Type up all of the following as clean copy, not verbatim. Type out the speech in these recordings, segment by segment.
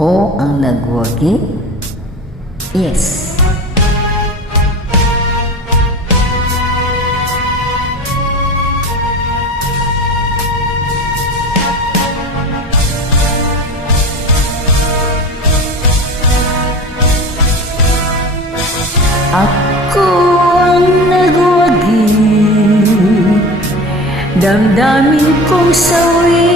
Ako ang nagwagi? Yes. Ako ang nagwagi, damdamin kong sawi.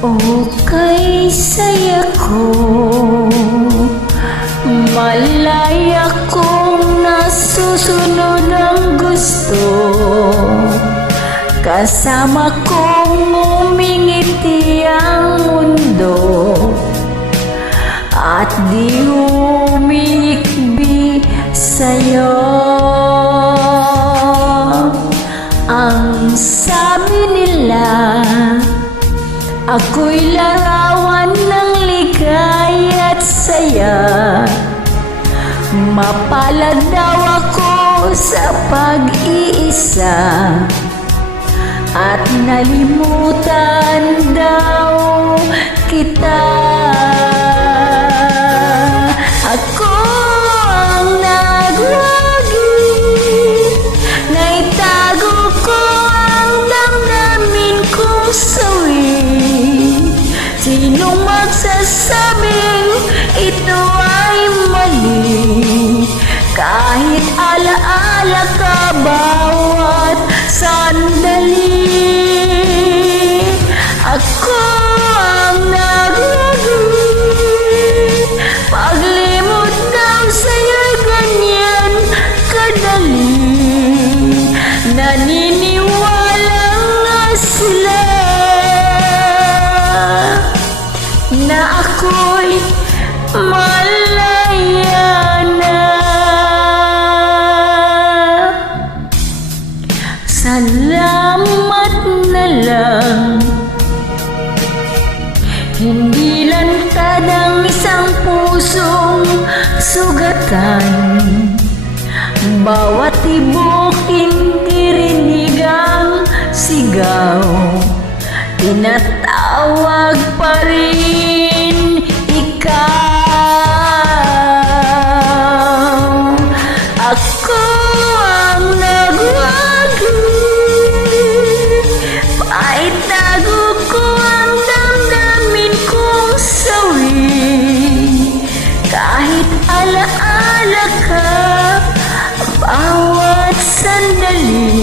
Okay saya ko, malaya kong nasusunod ang gusto. Kasama kong umingiti ang mundo, at di umiikbi sa'yo. Ang sabi nila, ako'y larawan ng ligaya at saya. Mapalad daw ako sa pag-iisa, at nalimutan daw kita. Ako ang nagwagi, naitago ko ang damdamin kong sawi. Sinong magsasabing ito ay mali, kahit alaala ka bawat sandali. Ako ang nagwagi, paglimot daw sa'yo'y ganyan kadali. Naniniwala nga sila na ako'y malaya na. Salamat na lang, hindi lantad ang isang pusong sugatan. Bawat tibok hindi rinig ang sigaw, tinatawag pa rin ikaw. Ako ang nagwagi, paitago ko ang damdamin kong sawi. Kahit alaala ka bawat sandali.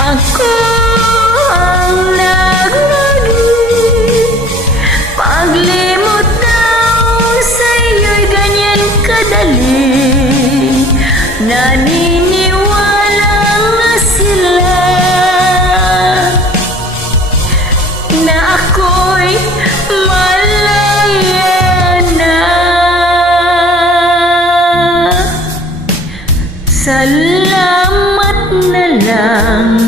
Ako ang nagwagi, paglimot daw sa'yo'y ganyan kadali. Naniniwala nga sila na ako'y malaya na. Salamat na lang,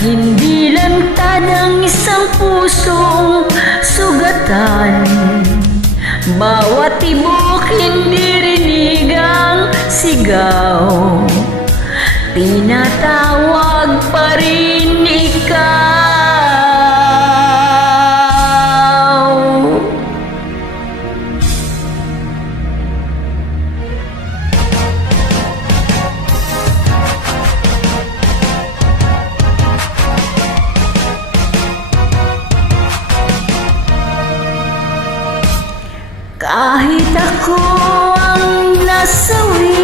hindi lantad ang isang pusong sugatan. Bawat tibok hindi rinig ang sigaw, tinatawag pa rin ikaw. Kahit ako ang nasawi,